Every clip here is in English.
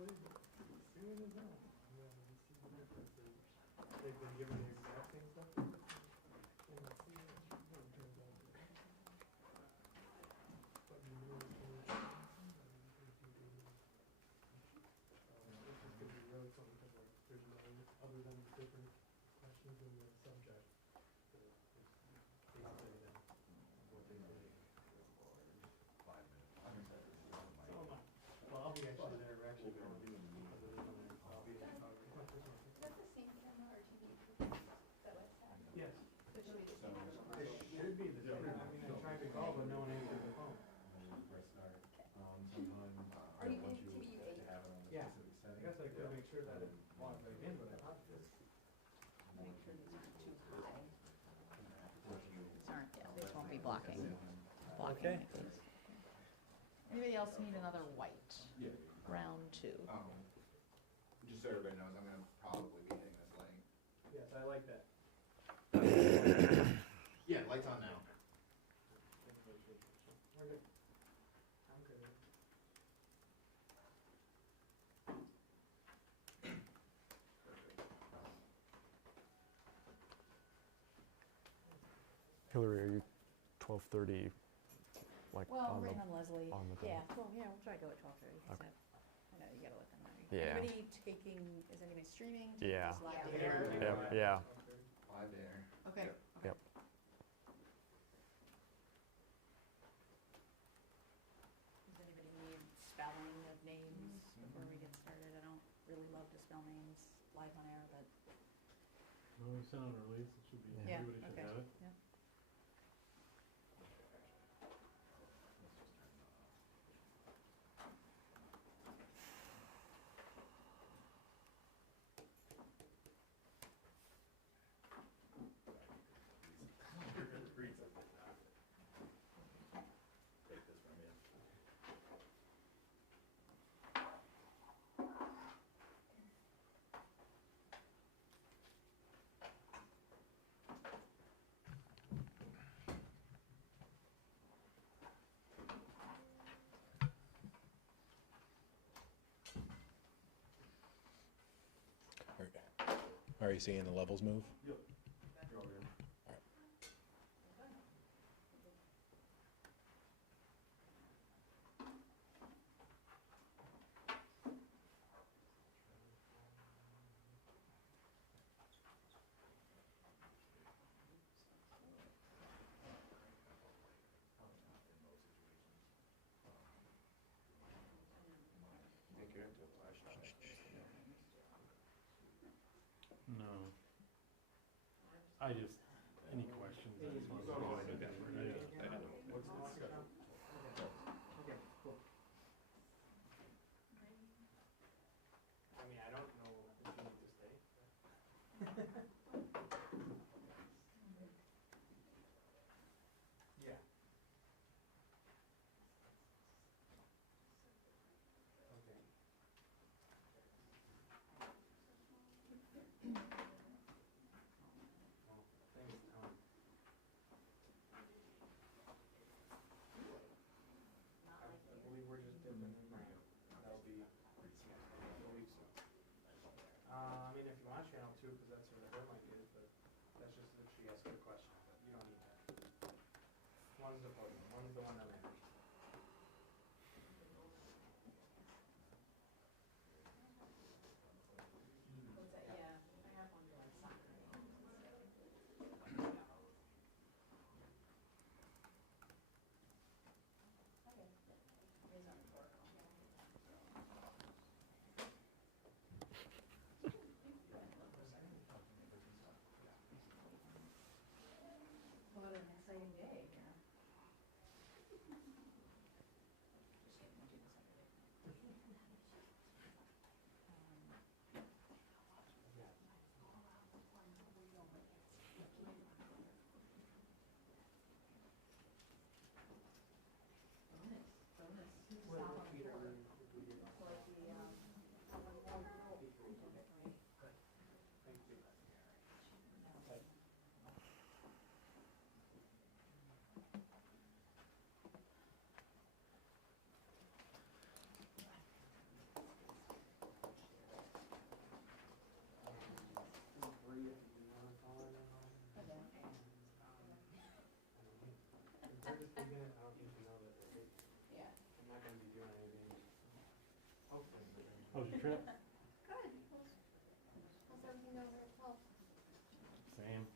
They've been given the exact same stuff. Other than different questions in the subject, basically what they believe. 5 minutes. Well, I'll be actually there. We're actually going to do it. I'll be there. Is that the same camera or TV? Is that what it's at? Yes. So it should be the same camera. It should be the same. I mean, I tried to call, but no one answered the phone. Press start. Are you in TV 8? Yeah. I guess I could make sure that it logged right in, but I thought it did. Make sure these aren't too high. These aren't, yeah, these won't be blocking. Okay. These. Anybody else need another white? Yeah. Round 2. Just so everybody knows, I'm gonna probably be hitting this lane. Yes, I like that. Yeah, lights on now. We're good. I'm good. Hillary, are you 12:30? Like Well, on waiting the, on Leslie. on the Yeah, thing. well, yeah, we'll try to go at 12:30. Okay. I know, you gotta let them know. Yeah. Anybody taking, is anybody streaming? Yeah. Just live Yeah. to air? Yep, yeah. Live there. Okay. Yep. Okay. Yep. Does anybody need spelling of names before we get started? I don't really love to spell names live on air, but When we send out our release, it should be, Yeah. everybody should okay. have it. Yeah. Take this from you. Are you seeing the levels move? Yep. I think you're into a flash drive. No. I just, any questions, I just want to go ahead and get ready. What's the next step? Okay, cool. I mean, I don't know if you need to stay. Yeah. Okay. Well, thanks, Tom. I believe we're just dipping in there. That'll be a week soon. I mean, if you want channel 2, because that's where the deadline is, but that's just if she asks you a question, but you don't need that. One's the Posen, one's the one that matters. What's that? Yeah, I have one for like soccer. Okay. Here's our report. How was your trip? Good. How's everything over at health? Same.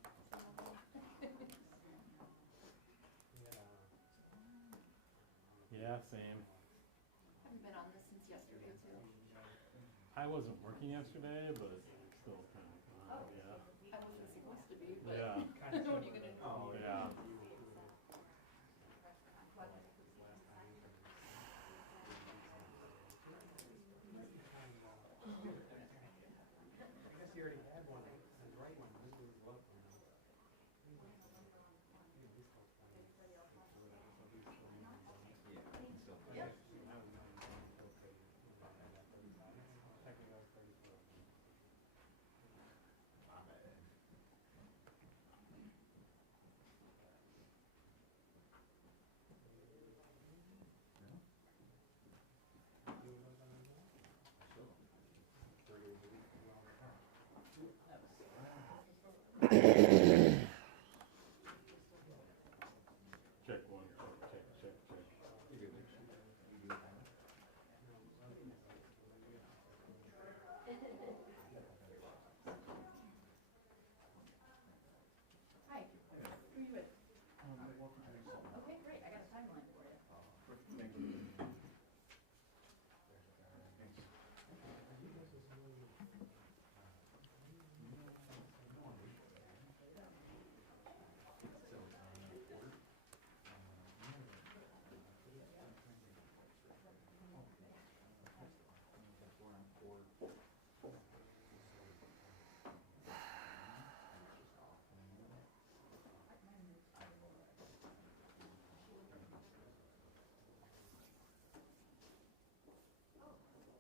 Yeah, same. I've been on this since yesterday too. I wasn't working yesterday, but it's still kind of, yeah. I wasn't supposed to be, but Yeah, what are you gonna do? Oh, yeah. I guess you already had one, the right one, this was left one. Yeah. Technically, I was 34. My bad. Check one, check. Hi, who are you with? Okay, great, I got a timeline for you.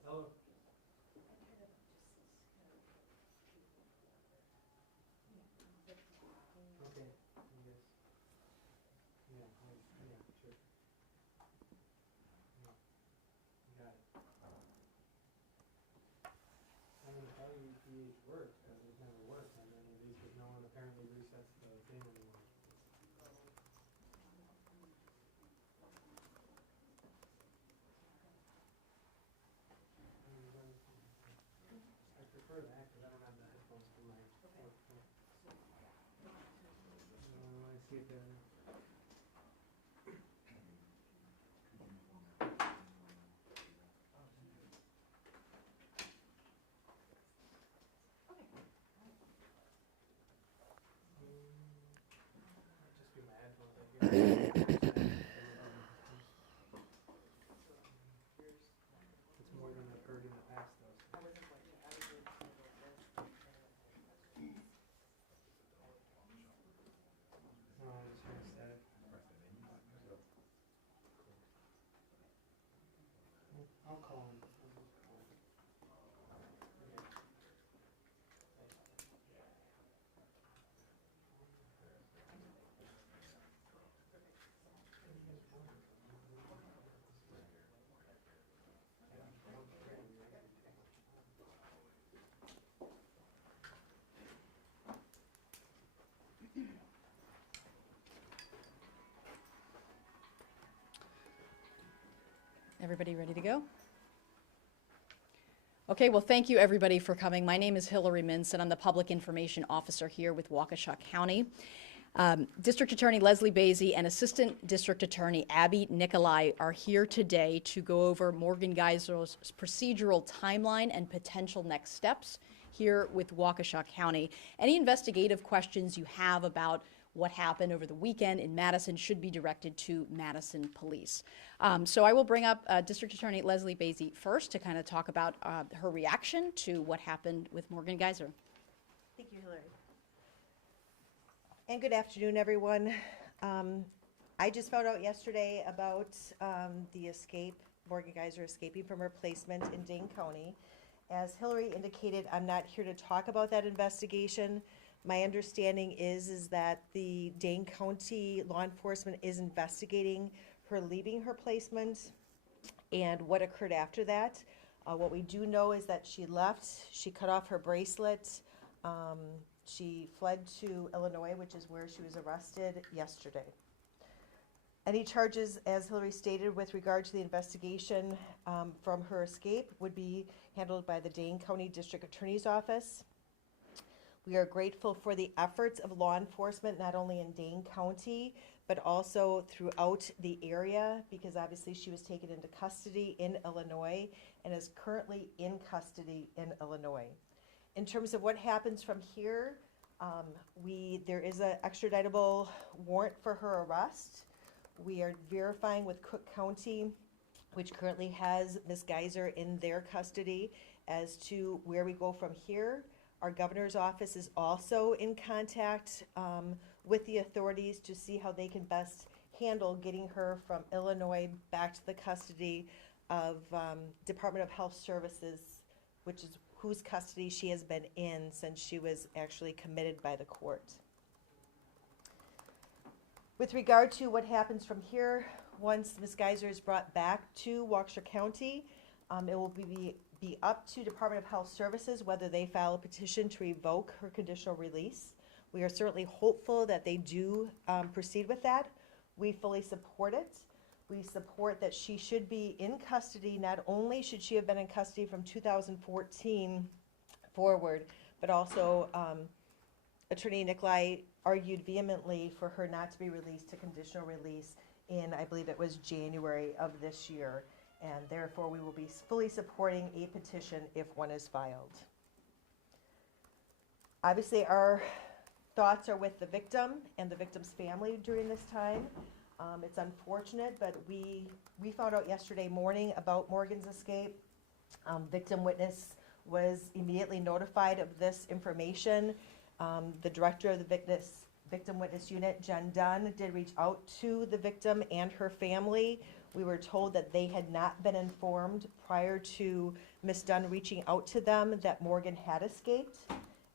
Hello. Okay, yes. Yeah, sure. Yeah, got it. I'm gonna tell you PH works, because it never worked, and then at least if no one apparently resets the thing anymore. I prefer that, because I don't have the headphones for my work phone. I see it there. Might just be my headphones up here. It's more than I've heard in the past though. So. No, I'm just gonna set it. I'll call him. Everybody ready to go? Okay, well, thank you everybody for coming. My name is Hillary Mintz, and I'm the Public Information Officer here with Waukesha County. District Attorney Lesli Boese and Assistant District Attorney Abbey Nikolie are here today to go over Morgan Geyser's procedural timeline and potential next steps here with Waukesha County. Any investigative questions you have about what happened over the weekend in Madison should be directed to Madison Police. So I will bring up District Attorney Lesli Boese first to kind of talk about her reaction to what happened with Morgan Geyser. Thank you, Hillary. And good afternoon, everyone. I just found out yesterday about the escape, Morgan Geyser escaping from her placement in Dane County. As Hillary indicated, I'm not here to talk about that investigation. My understanding is that the Dane County law enforcement is investigating her leaving her placement and what occurred after that. What we do know is that she left, she cut off her bracelet, she fled to Illinois, which is where she was arrested yesterday. Any charges, as Hillary stated, with regard to the investigation from her escape would be handled by the Dane County District Attorney's Office. We are grateful for the efforts of law enforcement, not only in Dane County, but also throughout the area, because obviously she was taken into custody in Illinois and is currently in custody in Illinois. In terms of what happens from here, there is an extraditable warrant for her arrest. We are verifying with Cook County, which currently has Ms. Geyser in their custody, as to where we go from here. Our governor's office is also in contact with the authorities to see how they can best handle getting her from Illinois back to the custody of Department of Health Services, which is whose custody she has been in since she was actually committed by the court. With regard to what happens from here, once Ms. Geyser is brought back to Waukesha County, it will be up to Department of Health Services whether they file a petition to revoke her conditional release. We are certainly hopeful that they do proceed with that. We fully support it. We support that she should be in custody. Not only should she have been in custody from 2014 forward, but also Attorney Nikolie argued vehemently for her not to be released to conditional release in, I believe it was January of this year, and therefore we will be fully supporting a petition if one is filed. Obviously, our thoughts are with the victim and the victim's family during this time. It's unfortunate, but we found out yesterday morning about Morgan's escape. Victim witness was immediately notified of this information. The director of the victim witness unit, Jen Dunn, did reach out to the victim and her family. We were told that they had not been informed prior to Ms. Dunn reaching out to them that Morgan had escaped.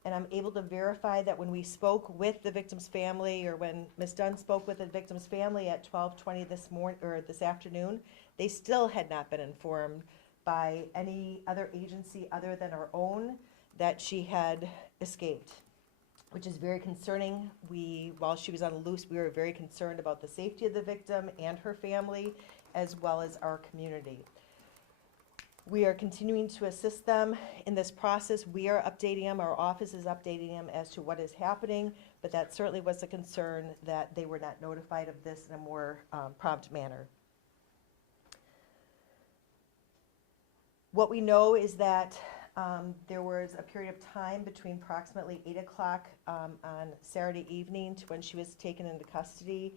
And I'm able to verify that when we spoke with the victim's family, or when Ms. Dunn spoke with the victim's family at 12:20 this afternoon, they still had not been informed by any other agency other than our own that she had escaped, which is very concerning. While she was on loose, we were very concerned about the safety of the victim and her family, as well as our community. We are continuing to assist them in this process. We are updating them, our office is updating them as to what is happening, but that certainly was a concern that they were not notified of this in a more prompt manner. What we know is that there was a period of time between approximately 8 o'clock on Saturday evening to when she was taken into custody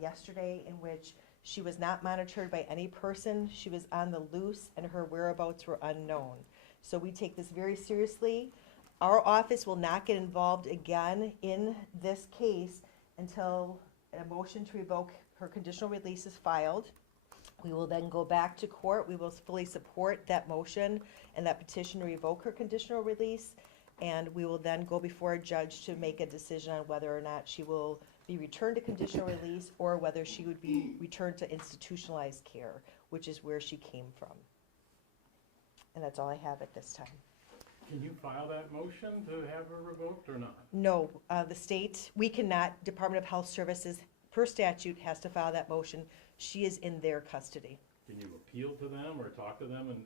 yesterday, in which she was not monitored by any person. She was on the loose and her whereabouts were unknown. So we take this very seriously. Our office will not get involved again in this case until a motion to revoke her conditional release is filed. We will then go back to court. We will fully support that motion and that petition to revoke her conditional release. And we will then go before a judge to make a decision on whether or not she will be returned to conditional release or whether she would be returned to institutionalized care, which is where she came from. And that's all I have at this time. Can you file that motion to have her revoked or not? No, the state, we cannot, Department of Health Services, per statute, has to file that motion. She is in their custody. Can you appeal to them or talk to them and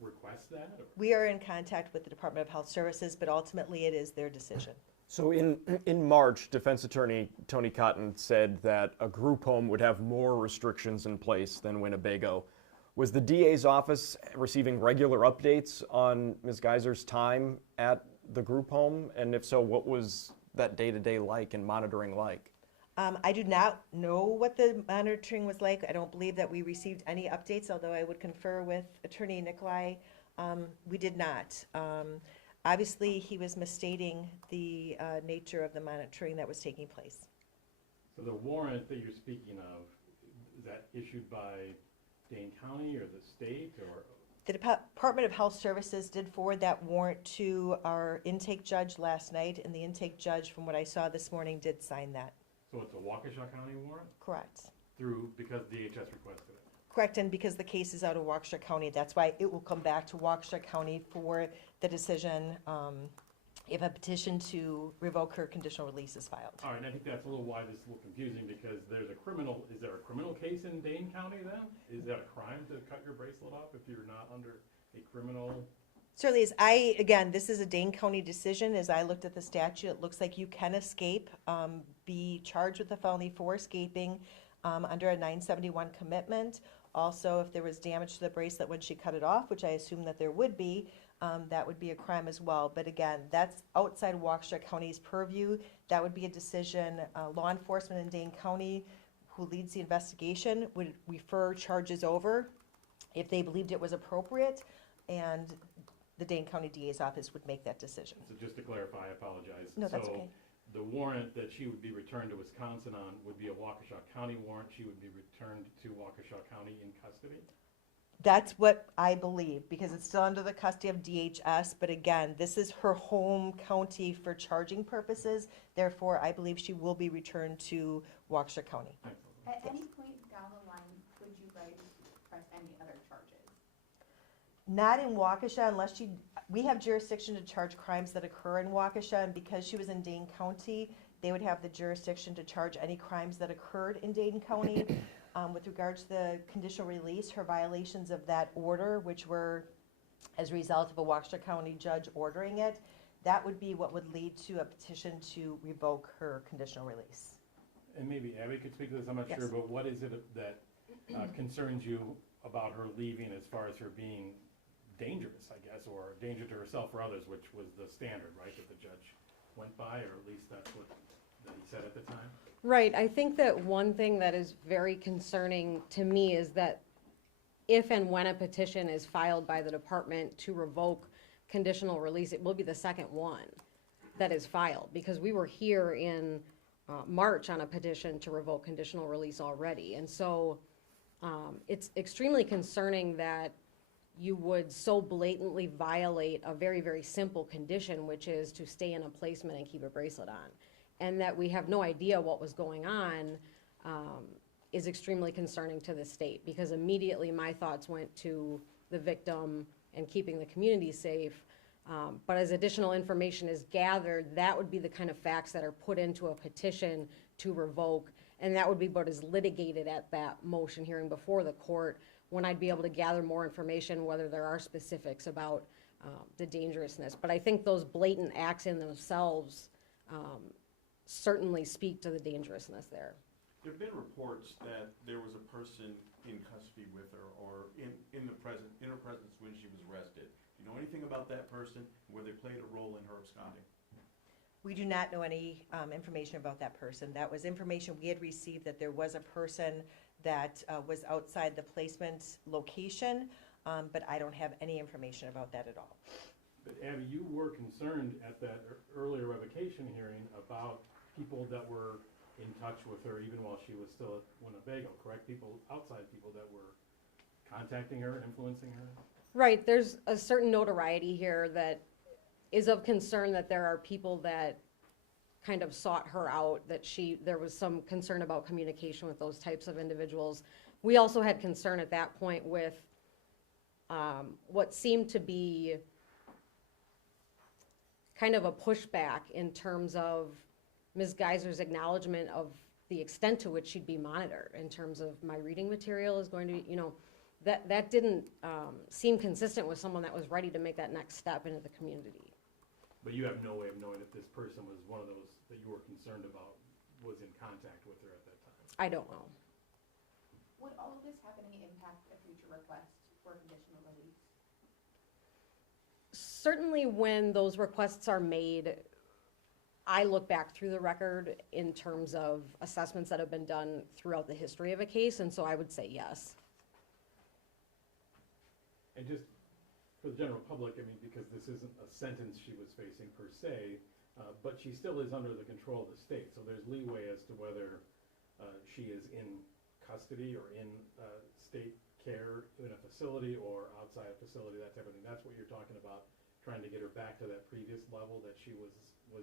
request that? Or? We are in contact with the Department of Health Services, but ultimately it is their decision. So in March, defense attorney Tony Cotton said that a group home would have more restrictions in place than Winnebago. Was the DA's office receiving regular updates on Ms. Geyser's time at the group home? And if so, what was that day-to-day like and monitoring like? I do not know what the monitoring was like. I don't believe that we received any updates, although I would confer with Attorney Nikolie. We did not. Obviously, he was misstating the nature of the monitoring that was taking place. So the warrant that you're speaking of, is that issued by Dane County or the state or? The Department of Health Services did forward that warrant to our intake judge last night, and the intake judge, from what I saw this morning, did sign that. So it's a Waukesha County warrant? Correct. Because DHS requested it? Correct, and because the case is out of Waukesha County, that's why it will come back to Waukesha County for the decision if a petition to revoke her conditional release is filed. All right, and I think that's a little why this is a little confusing, because is there a criminal case in Dane County then? Is that a crime to cut your bracelet off if you're not under a criminal? Certainly is. Again, this is a Dane County decision. As I looked at the statute, it looks like you can escape, be charged with a felony for escaping under a 971 commitment. Also, if there was damage to the bracelet when she cut it off, which I assume that there would be, that would be a crime as well. But again, that's outside Waukesha County's purview. That would be a decision, law enforcement in Dane County, who leads the investigation, would refer charges over if they believed it was appropriate, and the Dane County DA's office would make that decision. So just to clarify, I apologize. No, that's okay. The warrant that she would be returned to Wisconsin on would be a Waukesha County warrant. She would be returned to Waukesha County in custody? That's what I believe, because it's still under the custody of DHS, but again, this is her home county for charging purposes. Therefore, I believe she will be returned to Waukesha County. Thanks. At any point down the line, could you guys press any other charges? Not in Waukesha unless we have jurisdiction to charge crimes that occur in Waukesha, and because she was in Dane County, they would have the jurisdiction to charge any crimes that occurred in Dane County. With regards to the conditional release, her violations of that order, which were as a result of a Waukesha County judge ordering it, that would be what would lead to a petition to revoke her conditional release. And maybe Abby could speak to this, I'm not Yes. sure, but what is it that concerns you about her leaving as far as her being dangerous, I guess, or a danger to herself or others, which was the standard, right, that the judge went by, or at least that's what that he said at the time? Right. I think that one thing that is very concerning to me is that if and when a petition is filed by the department to revoke conditional release, it will be the second one that is filed, because we were here in March on a petition to revoke conditional release already. And so it's extremely concerning that you would so blatantly violate a very, very simple condition, which is to stay in a placement and keep a bracelet on. And that we have no idea what was going on is extremely concerning to the state, because immediately my thoughts went to the victim and keeping the community safe. But as additional information is gathered, that would be the kind of facts that are put into a petition to revoke, and that would be what is litigated at that motion hearing before the court, when I'd be able to gather more information, whether there are specifics about the dangerousness. But I think those blatant acts in themselves certainly speak to the dangerousness there. There have been reports that there was a person in custody with her, or in her presence when she was arrested. Do you know anything about that person, where they played a role in her absconding? We do not know any information about that person. That was information we had received, that there was a person that was outside the placement location, but I don't have any information about that at all. But Abby, you were concerned at that earlier revocation hearing about people that were in touch with her even while she was still at Winnebago, correct? Outside people that were contacting her, influencing her? Right, there's a certain notoriety here that is of concern, that there are people that kind of sought her out, that there was some concern about communication with those types of individuals. We also had concern at that point with what seemed to be kind of a pushback in terms of Ms. Geyser's acknowledgement of the extent to which she'd be monitored, in terms of my reading material is going to be, that didn't seem consistent with someone that was ready to make that next step into the community. But you have no way of knowing if this person was one of those that you were concerned about, was in contact with her at that time? I don't know. Would all of this happening impact a future request for conditional release? Certainly when those requests are made, I look back through the record in terms of assessments that have been done throughout the history of a case, and so I would say yes. And just for the general public, I mean, because this isn't a sentence she was facing per se, but she still is under the control of the state, so there's leeway as to whether she is in custody or in state care in a facility or outside a facility, that type of thing. That's what you're talking about, trying to get her back to that previous level that she was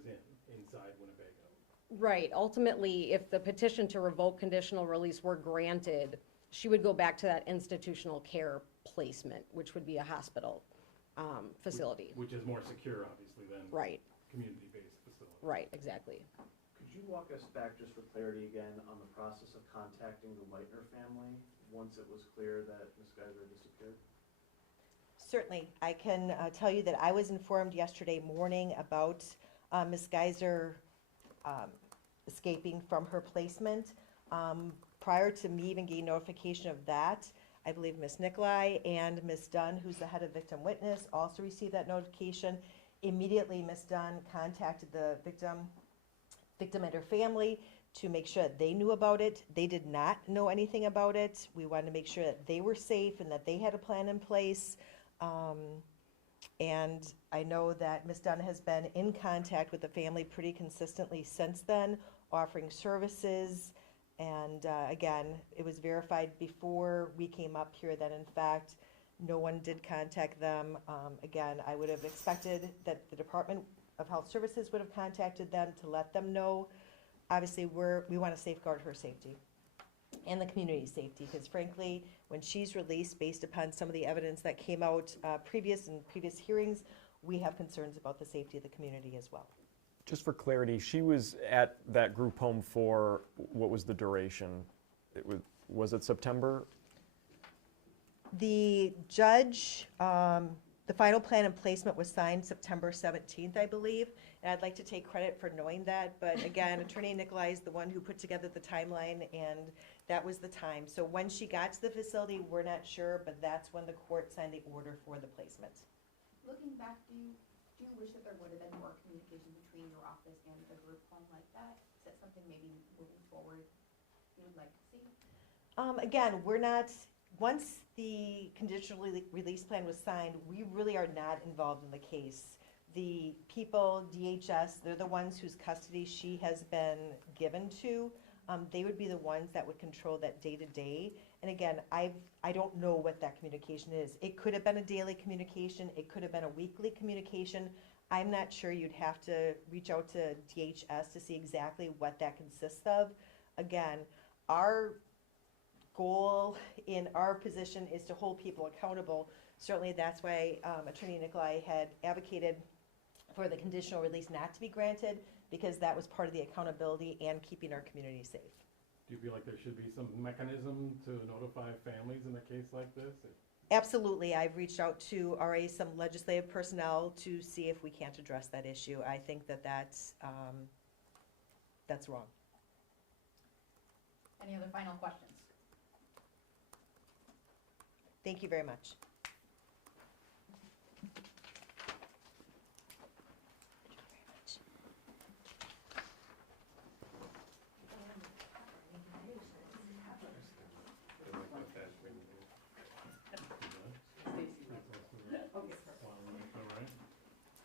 in, inside Winnebago. Right. Ultimately, if the petition to revoke conditional release were granted, she would go back to that institutional care placement, which would be a hospital facility. Which is more secure, obviously, than Right. community-based facility. Right, exactly. Could you walk us back just for clarity again on the process of contacting the Leitner family once it was clear that Ms. Geyser disappeared? Certainly. I can tell you that I was informed yesterday morning about Ms. Geyser escaping from her placement. Prior to me even getting notification of that, I believe Ms. Nikolie and Ms. Dunn, who's the head of victim witness, also received that notification. Immediately, Ms. Dunn contacted the victim and her family to make sure that they knew about it. They did not know anything about it. We wanted to make sure that they were safe and that they had a plan in place. And I know that Ms. Dunn has been in contact with the family pretty consistently since then, offering services. And again, it was verified before we came up here that in fact, no one did contact them. Again, I would have expected that the Department of Health Services would have contacted them to let them know. Obviously, we want to safeguard her safety and the community's safety, because frankly, when she's released, based upon some of the evidence that came out previous hearings, we have concerns about the safety of the community as well. Just for clarity, she was at that group home for, what was the duration? Was it September? The judge, the final plan and placement was signed September 17th, I believe, and I'd like to take credit for knowing that, but again, Attorney Nikolie is the one who put together the timeline, and that was the time. So when she got to the facility, we're not sure, but that's when the court signed the order for the placement. Looking back, do you wish that there would have been more communication between your office and the group home like that? Is that something maybe moving forward you would like to see? Again, we're not, once the conditional release plan was signed, we really are not involved in the case. The people, DHS, they're the ones whose custody she has been given to. They would be the ones that would control that day-to-day. And again, I don't know what that communication is. It could have been a daily communication. It could have been a weekly communication. I'm not sure. You'd have to reach out to DHS to see exactly what that consists of. Again, our goal in our position is to hold people accountable. Certainly that's why Attorney Nikolie had advocated for the conditional release not to be granted, because that was part of the accountability and keeping our community safe. Do you feel like there should be some mechanism to notify families in a case like this? Absolutely. I've reached out to already some legislative personnel to see if we can't address that issue. I think that that's wrong. Any other final questions? Thank you very much.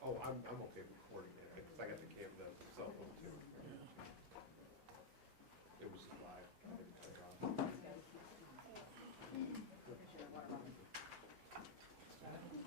Oh, I'm okay recording it, because I got the